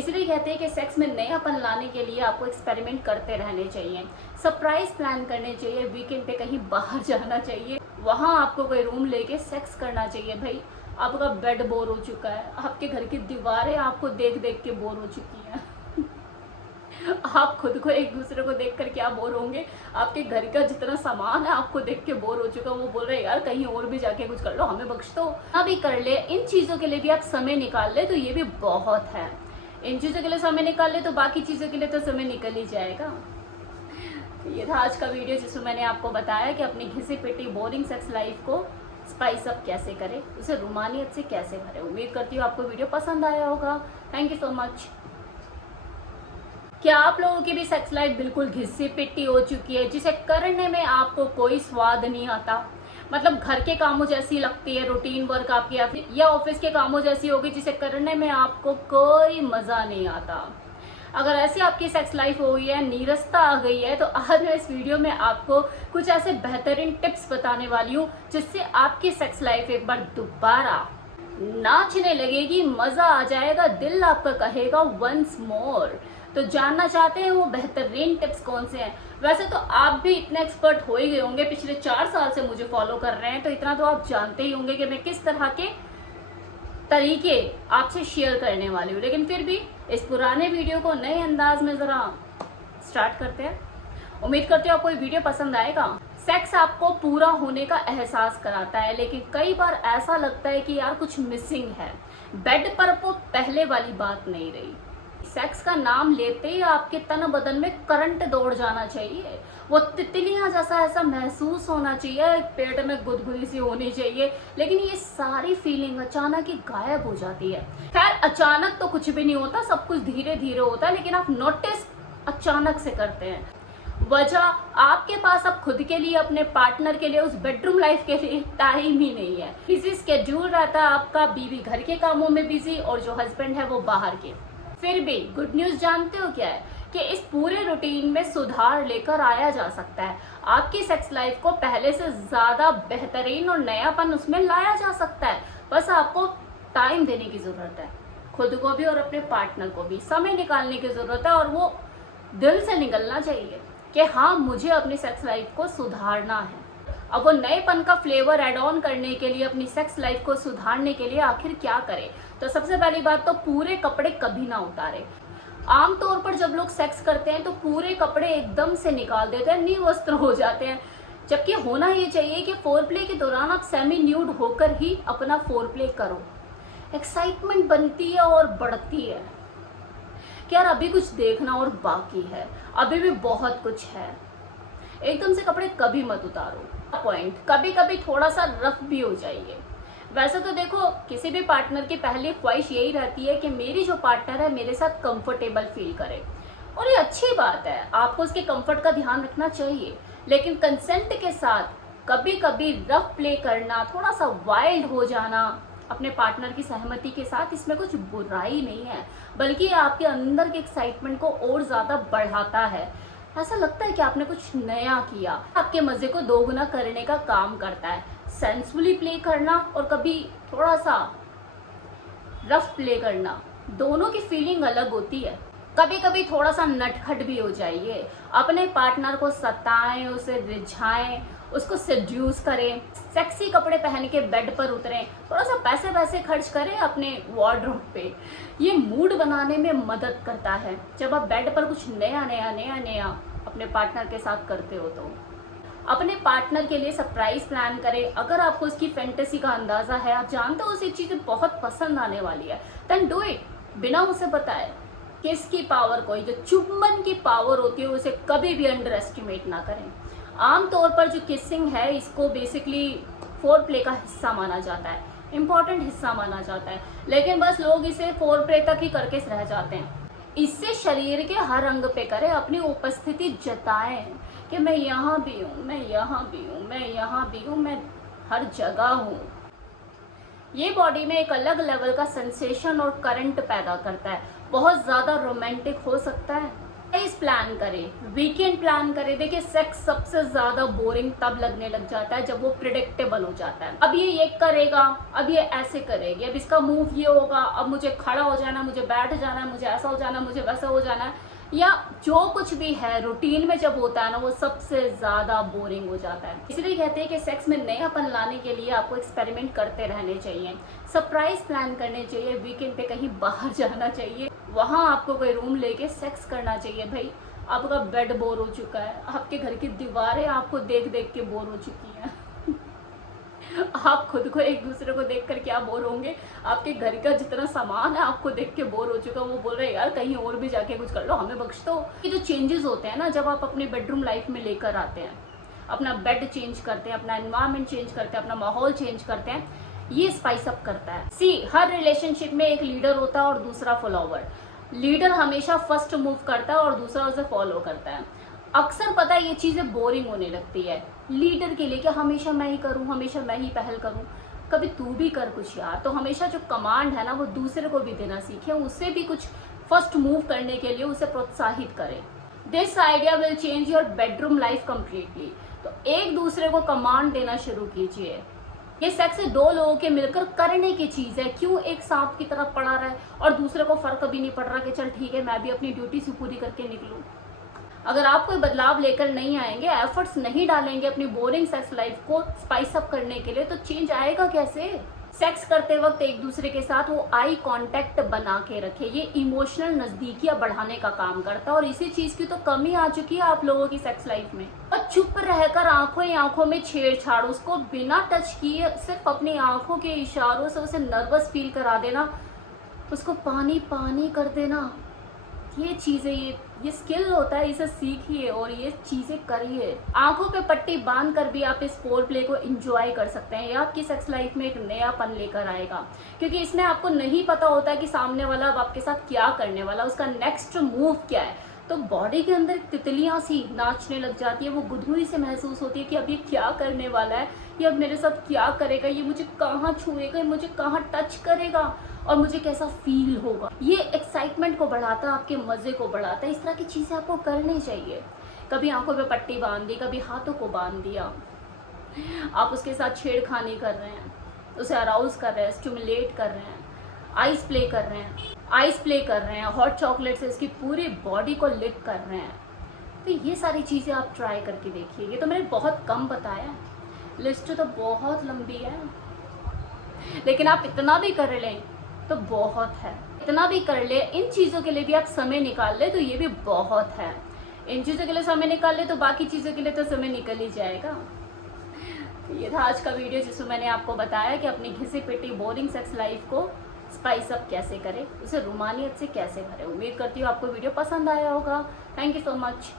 इसलिए कहते हैं कि सेक्स में नयापन लाने के लिए आपको एक्सपेरिमेंट करते रहने चाहिए, सरप्राइज प्लान करने चाहिए, वीकेंड पे कहीं बाहर जाना चाहिए, वहाँ आपको कोई रूम लेके सेक्स करना चाहिए। भाई आपका बेड बोर हो चुका है, आपके घर की दीवारें आपको देख देख के बोर हो चुकी हैं आप खुद को एक दूसरे को देख कर क्या बोर होंगे, आपके घर का जितना सामान है आपको देख के बोर हो चुका है। वो बोल रहे यार कहीं और भी जाके कुछ कर लो, हमें बख्श दो। अभी कर ले, इन चीज़ों के लिए भी आप समय निकाल ले तो ये भी बहुत है। इन चीज़ों के लिए समय निकाल ले तो बाकी चीज़ों के लिए तो समय निकल ही जाएगा। ये था आज का वीडियो जिसमें मैंने आपको बताया कि अपनी घिसी पिटी बोरिंग सेक्स लाइफ को स्पाइस अप कैसे करें, उसे रूमानियत से कैसे भरें। उम्मीद करती हूँ आपको वीडियो पसंद आया होगा। Thank you so much. क्या आप लोगों की भी सेक्स लाइफ बिल्कुल घिसी पिटी हो चुकी है, जिसे करने में आपको कोई स्वाद नहीं आता, मतलब घर के कामों जैसी लगती है रूटीन वर्क आपकी, या ऑफिस के कामों जैसी होगी जिसे करने में आपको कोई मजा नहीं आता। अगर ऐसी आपकी सेक्स लाइफ हो गई है, नीरसता आ गई है, तो आज मैं इस वीडियो में आपको कुछ ऐसे बेहतरीन टिप्स बताने वाली हूँ जिससे आपकी सेक्स लाइफ एक बार दोबारा नाचने लगेगी, मजा आ जाएगा, दिल आपका कहेगा वंस मोर। तो जानना चाहते हैं वो बेहतरीन टिप्स कौन से हैं? वैसे तो आप भी इतने एक्सपर्ट हो ही गए होंगे, पिछले 4 साल से मुझे फॉलो कर रहे हैं, तो इतना तो आप जानते ही होंगे कि मैं किस तरह के तरीके आपसे शेयर करने वाली हूँ। लेकिन फिर भी इस पुराने वीडियो को नए अंदाज में जरा स्टार्ट करते हैं। उम्मीद करते हो आपको ये वीडियो पसंद आएगा। सेक्स आपको पूरा होने का एहसास कराता है, लेकिन कई बार ऐसा लगता है कि यार कुछ मिसिंग है, बेड पर वो पहले वाली बात नहीं रही। सेक्स का नाम लेते ही आपके तन बदन में करंट दौड़ जाना चाहिए, वो तितलियां जैसा ऐसा महसूस होना चाहिए, पेट में गुदगुदी सी होनी चाहिए, लेकिन ये सारी फीलिंग अचानक ही गायब हो जाती है। खैर अचानक तो कुछ भी नहीं होता, सब कुछ धीरे धीरे होता है, लेकिन आप नोटिस अचानक से करते हैं। वजह आपके पास अब खुद के लिए, अपने पार्टनर के लिए, उस बेडरूम लाइफ के लिए टाइम ही नहीं है। बिजी स्केड्यूल रहता है आपका, बीवी घर के कामों में बिजी और जो हस्बैंड है वो बाहर के। फिर भी गुड न्यूज जानते हो क्या है कि इस पूरे रूटीन में सुधार लेकर आया जा सकता है। आपकी सेक्स लाइफ को पहले से ज्यादा बेहतरीन और नयापन उसमें लाया जा सकता है। बस आपको टाइम देने की जरूरत है, खुद को भी और अपने पार्टनर को भी समय निकालने की जरूरत है, और वो दिल से निकलना चाहिए कि हाँ मुझे अपनी सेक्स लाइफ को सुधारना है। अब वो नएपन का फ्लेवर ऐड ऑन करने के लिए, अपनी सेक्स लाइफ को सुधारने के लिए आखिर क्या करें? तो सबसे पहली बात तो पूरे कपड़े कभी ना उतारे। आमतौर पर जब लोग सेक्स करते हैं तो पूरे कपड़े एकदम से निकाल देते हैं, निर्वस्त्र हो जाते हैं, जबकि होना ये चाहिए कि फोर प्ले के दौरान आप सेमी न्यूड होकर ही अपना फोर प्ले करो। एक्साइटमेंट बनती है और बढ़ती है कि यार अभी कुछ देखना और बाकी है, अभी भी बहुत कुछ है। एकदम से कपड़े कभी मत उतारो। पॉइंट, कभी कभी थोड़ा सा रफ भी हो जाइए। वैसे तो देखो किसी भी पार्टनर की पहली ख्वाहिश यही रहती है कि मेरी जो पार्टनर है मेरे साथ कंफर्टेबल फील करे, और ये अच्छी बात है, आपको उसके कंफर्ट का ध्यान रखना चाहिए। लेकिन कंसेंट के साथ कभी कभी रफ प्ले करना, थोड़ा सा वाइल्ड हो जाना अपने पार्टनर की सहमति के साथ, इसमें कुछ बुराई नहीं है, बल्कि आपके अंदर के एक्साइटमेंट को और ज्यादा बढ़ाता है। ऐसा लगता है कि आपने कुछ नया किया, आपके मजे को दोगुना करने का काम करता है। सेंसुअली प्ले करना और कभी थोड़ा सा रफ प्ले करना, दोनों की फीलिंग अलग होती है। कभी कभी थोड़ा सा नटखट भी हो जाइए, अपने पार्टनर को सताएं, उसे रिझाएं, उसको सेड्यूस करें, सेक्सी कपड़े पहन के बेड पर उतरें, थोड़ा सा पैसे खर्च करें अपने वार्डरोब पे। ये मूड बनाने में मदद करता है जब आप बेड पर कुछ नया अपने पार्टनर के साथ करते हो। तो अपने पार्टनर के लिए सरप्राइज प्लान करें। अगर आपको उसकी फैंटेसी का अंदाजा है, आप जानते हो उसे चीजें बहुत पसंद आने वाली है, देन डू इट, बिना उसे बताए। किस की पावर को, जो चुंबन की पावर होती है, उसे कभी भी अंडर एस्टिमेट ना करें। आमतौर पर जो किसिंग है इसको बेसिकली फोर प्ले का हिस्सा माना जाता है, इंपॉर्टेंट हिस्सा माना जाता है, लेकिन बस लोग इसे फोर प्ले तक ही करके रह जाते हैं। इससे शरीर के हर अंग पे करें, अपनी उपस्थिति जताएं कि मैं यहाँ भी हूँ, मैं यहाँ भी हूँ, मैं यहाँ भी हूँ, मैं हर जगह हूँ। ये बॉडी में एक अलग लेवल का सेंसेशन और करंट पैदा करता है, बहुत ज्यादा रोमांटिक हो सकता है। इस प्लान करें, वीकेंड प्लान करें। देखिए सेक्स सबसे ज्यादा बोरिंग तब लगने लग जाता है जब वो प्रिडिक्टेबल हो जाता है। अब ये करेगा, अब ये ऐसे करेगी, अब इसका मूव ये होगा, अब मुझे खड़ा हो जाना, मुझे बैठ जाना, मुझे ऐसा हो जाना, मुझे वैसा हो जाना, या जो कुछ भी है रूटीन में जब होता है ना, वो सबसे ज्यादा बोरिंग हो जाता है। इसलिए कहते हैं कि सेक्स में नयापन लाने के लिए आपको एक्सपेरिमेंट करते रहने चाहिए, सरप्राइज प्लान करने चाहिए, वीकेंड पे कहीं बाहर जाना चाहिए, वहां आपको कोई रूम लेके सेक्स करना चाहिए। भाई आपका बेड बोर हो चुका है, आपके घर की दीवारें आपको देख देख के बोर हो चुकी हैं आप खुद को एक दूसरे को देख कर क्या बोर होंगे, आपके घर का जितना सामान है आपको देख के बोर हो चुका, वो बोल रहे यार कहीं और भी जाके कुछ कर लो, हमें बख्श दो। ये जो चेंजेस होते हैं ना, जब आप अपने बेडरूम लाइफ में लेकर आते हैं, अपना बेड चेंज करते हैं, अपना एनवायरनमेंट चेंज करते हैं, अपना माहौल चेंज करते हैं, ये स्पाइस अप करता है। सी हर रिलेशनशिप में एक लीडर होता है और दूसरा फॉलोवर। लीडर हमेशा फर्स्ट मूव करता है और दूसरा उसे फॉलो करता है। अक्सर पता है ये चीजें बोरिंग होने लगती है लीडर के लिए कि हमेशा मैं ही करूं, हमेशा मैं ही पहल करूं। कभी तू भी कर कुछ यार। तो हमेशा जो कमांड है ना वो दूसरे को भी देना सीखे, उससे भी कुछ फर्स्ट मूव करने के लिए उसे प्रोत्साहित करें। This idea will change your bedroom life completely. तो एक दूसरे को कमांड देना शुरू कीजिए। ये सेक्स दो लोगों के मिलकर करने की चीज है, क्यों एक सांप की तरफ पड़ा रहा है और दूसरे को फर्क भी नहीं पड़ रहा कि चल ठीक है मैं भी अपनी ड्यूटी से पूरी करके निकलूं। अगर आप कोई बदलाव लेकर नहीं आएंगे, एफर्ट्स नहीं डालेंगे अपनी बोरिंग सेक्स लाइफ को स्पाइस अप करने के लिए, तो चेंज आएगा कैसे। सेक्स करते वक्त एक दूसरे के साथ वो आई कांटेक्ट बना के रखे, ये इमोशनल नजदीकियां बढ़ाने का काम करता है और इसी चीज की तो कमी आ चुकी है आप लोगों की सेक्स लाइफ में। और चुप रहकर आंखों ही आंखों में छेड़छाड़, उसको बिना टच किए सिर्फ अपनी आंखों के इशारों से उसे नर्वस फील करा देना, उसको पानी पानी कर देना, ये चीजें ये स्किल होता है, इसे सीखिए और ये चीजें करिए। आंखों पे पट्टी बांध कर भी आप इस फोर प्ले को एंजॉय कर सकते हैं। ये आपकी सेक्स लाइफ में एक नयापन लेकर आएगा, क्योंकि इसमें आपको नहीं पता होता है कि सामने वाला अब आपके साथ क्या करने वाला, उसका नेक्स्ट मूव क्या है। तो बॉडी के अंदर तितलियां सी नाचने लग जाती है, वो गुदगुदी से महसूस होती है कि अब ये क्या करने वाला है, ये अब मेरे साथ क्या करेगा, ये मुझे कहाँ छुएगा, ये मुझे कहाँ टच करेगा और मुझे कैसा फील होगा। ये एक्साइटमेंट को बढ़ाता है, आपके मजे को बढ़ाता है। इस तरह की चीजें आपको करनी चाहिए। कभी आंखों पे पट्टी बांध दी, कभी हाथों को बांध दिया, आप उसके साथ छेड़खानी कर रहे हैं, उसे अराउज कर रहे हैं, स्टिमुलेट कर रहे हैं, आइस प्ले कर रहे हैं, हॉट चॉकलेट से इसकी पूरी बॉडी को लिक कर रहे हैं। तो ये सारी चीजें आप ट्राई करके देखिए। ये तो मैंने बहुत कम बताया, लिस्ट तो बहुत लंबी है, लेकिन आप इतना भी कर लें तो बहुत है। इतना भी कर ले, इन चीजों के लिए भी आप समय निकाल ले तो ये भी बहुत है। इन चीजों के लिए समय निकाल ले तो बाकी चीजों के लिए तो समय निकल ही जाएगा। तो ये था आज का वीडियो जिसमें मैंने आपको बताया कि अपनी घिसी पिटी बोरिंग सेक्स लाइफ को स्पाइस अप कैसे करें, उसे रोमानियत से कैसे भरें। उम्मीद करती हूँ आपको वीडियो पसंद आया होगा। Thank you so much.